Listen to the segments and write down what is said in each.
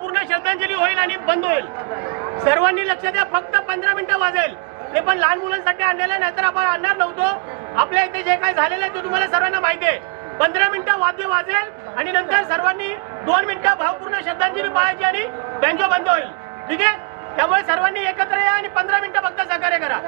पूर्ण श्रद्धांजली होईल आणि बंद होईल. सर्वांनी लक्ष द्या. फक्त 15 मिनिटं वाजेल. ते पण लहान मुलांसाठी आणलेलं, नाहीतर आपण आणणार नव्हतो. आपल्या इथे जे काय झालेलं आहे ते तुम्हाला सर्वांना माहिती आहे. 15 मिनिटं वाद्य वाजेल आणि नंतर सर्वांनी 2 मिनिटं भावपूर्ण श्रद्धांजली पाहायची आणि बँजो बंद होईल. ठीक आहे. त्यामुळे सर्वांनी एकत्र या आणि 15 मिनिटं फक्त सहकार्य करा.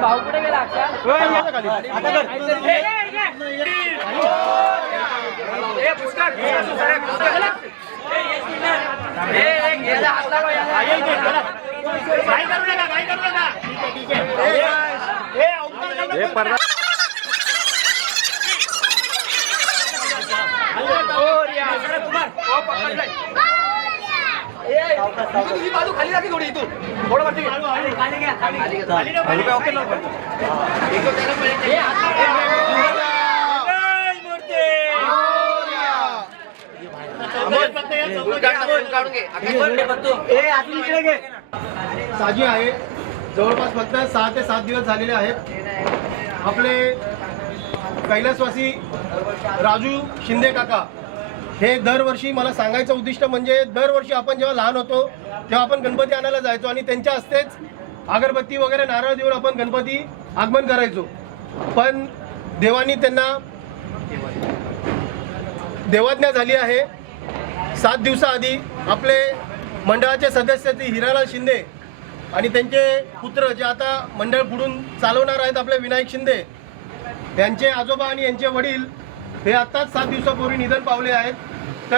भाऊ कुठे गेला? बाजू खाली राखी थोडी इथून थोडं वरती साजी आहे. जवळपास फक्त 6 ते 7 दिवस झालेले आहेत. आपले कैलासवासी राजू शिंदे काका हे दरवर्षी, मला सांगायचं उद्दिष्ट म्हणजे दरवर्षी आपण जेव्हा लहान होतो तेव्हा आपण गणपती आणायला जायचो आणि त्यांच्या हस्तेच अगरबत्ती वगैरे नारळ देऊन आपण गणपती आगमन करायचो. पण देवानी त्यांना देवाज्ञा झाली आहे. 7 दिवसाआधी आपले मंडळाचे सदस्य हिरालाल शिंदे आणि त्यांचे पुत्र जे आता मंडळ पुढून चालवणार आहेत आपले विनायक शिंदे, यांचे आजोबा आणि यांचे वडील हे आत्ताच 7 दिवसापूर्वी निधन पावले आहेत.